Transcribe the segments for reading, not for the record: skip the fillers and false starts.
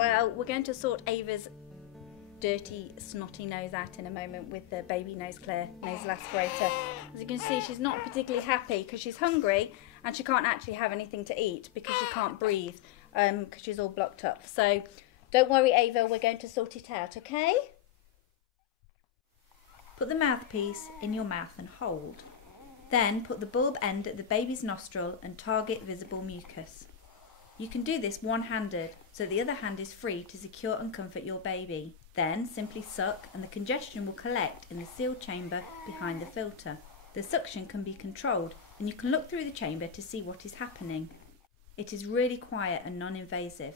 Well, we're going to sort Ava's dirty, snotty nose out in a moment with the Baby Nose Clear nasal aspirator. As you can see, she's not particularly happy because she's hungry and she can't actually have anything to eat because she can't breathe because she's all blocked up. So don't worry, Ava, we're going to sort it out, okay? Put the mouthpiece in your mouth and hold. Then put the bulb end at the baby's nostril and target visible mucus. You can do this one-handed, so the other hand is free to secure and comfort your baby. Then simply suck and the congestion will collect in the sealed chamber behind the filter. The suction can be controlled and you can look through the chamber to see what is happening. It is really quiet and non-invasive.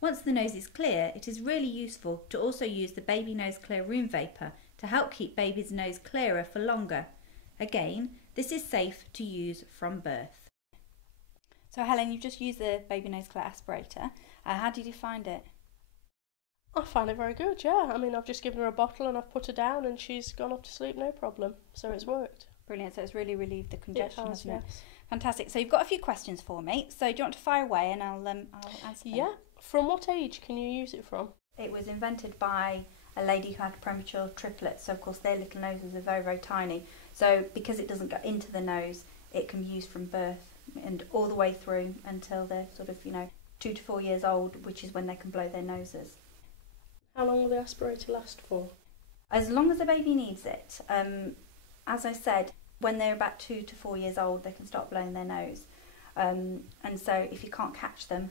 Once the nose is clear, it is really useful to also use the Baby Nose Clear Room Vapour to help keep baby's nose clearer for longer. Again, this is safe to use from birth. So Helen, you've just used the Baby Nose Clear aspirator. How did you find it? I find it very good, yeah. I mean, I've just given her a bottle and I've put her down and she's gone off to sleep, no problem. So it's worked. Brilliant, so it's really relieved the congestion, hasn't it? Yes. Fantastic. So you've got a few questions for me. So do you want to fire away and I'll answer them? Yeah. From what age can you use it from? It was invented by a lady who had premature triplets. So of course their little noses are very, very tiny. So because it doesn't go into the nose, it can be used from birth and all the way through until they're sort of, 2 to 4 years old, which is when they can blow their noses. How long will the aspirator last for? As long as the baby needs it. As I said, when they're about 2 to 4 years old, they can start blowing their nose. And so if you can't catch them,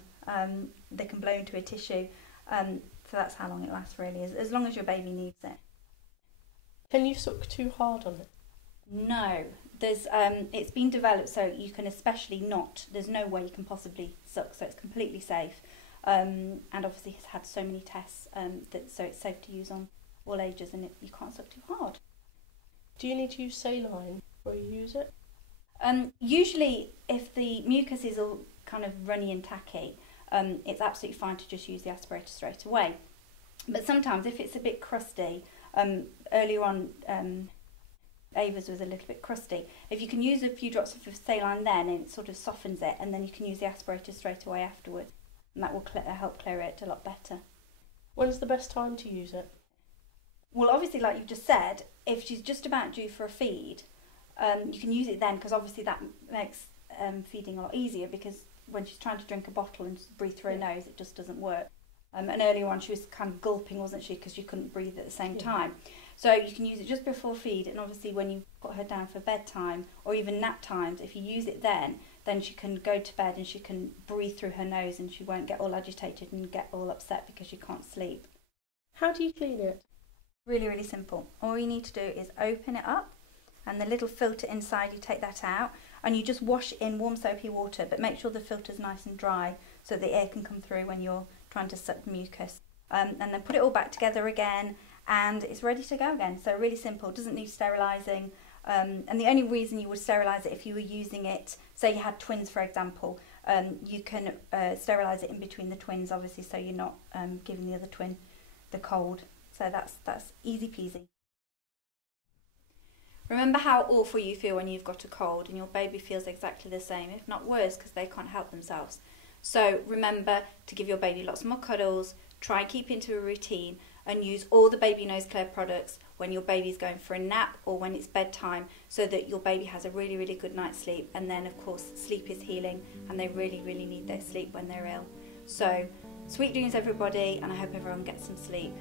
they can blow into a tissue. So that's how long it lasts really, as long as your baby needs it. Can you suck too hard on it? No. It's been developed so you can especially not, there's no way you can possibly suck, so it's completely safe. And obviously it's had so many tests so it's safe to use on all ages and you can't suck too hard. Do you need to use saline where you use it? Usually if the mucus is all kind of runny and tacky, it's absolutely fine to just use the aspirator straight away. But sometimes if it's a bit crusty, earlier on Ava's was a little bit crusty. If you can use a few drops of saline then, and it sort of softens it, and then you can use the aspirator straight away afterwards, and that will help clear it a lot better. When's the best time to use it? Well, obviously, like you've just said, if she's just about due for a feed, you can use it then, because obviously that makes feeding a lot easier, because when she's trying to drink a bottle and breathe through her nose, it just doesn't work. And earlier on she was kind of gulping, wasn't she, because she couldn't breathe at the same time. So you can use it just before feed, and obviously when you've got her down for bedtime or even nap times, if you use it then she can go to bed and she can breathe through her nose and she won't get all agitated and get all upset because she can't sleep. How do you clean it? Really, really simple. All you need to do is open it up, and the little filter inside, you take that out and you just wash it in warm soapy water, but make sure the filter's nice and dry so the air can come through when you're trying to suck the mucus. And then put it all back together again and it's ready to go again. So really simple, doesn't need sterilising. And the only reason you would sterilise it if you were using it, say you had twins for example, you can sterilise it in between the twins obviously, so you're not giving the other twin the cold. So that's easy peasy. Remember how awful you feel when you've got a cold, and your baby feels exactly the same, if not worse, because they can't help themselves. So remember to give your baby lots more cuddles, try and keep into a routine, and use all the Baby Nose Clear products when your baby's going for a nap or when it's bedtime, so that your baby has a really, really good night's sleep. And then of course sleep is healing, and they really, really need their sleep when they're ill. So sweet dreams everybody, and I hope everyone gets some sleep.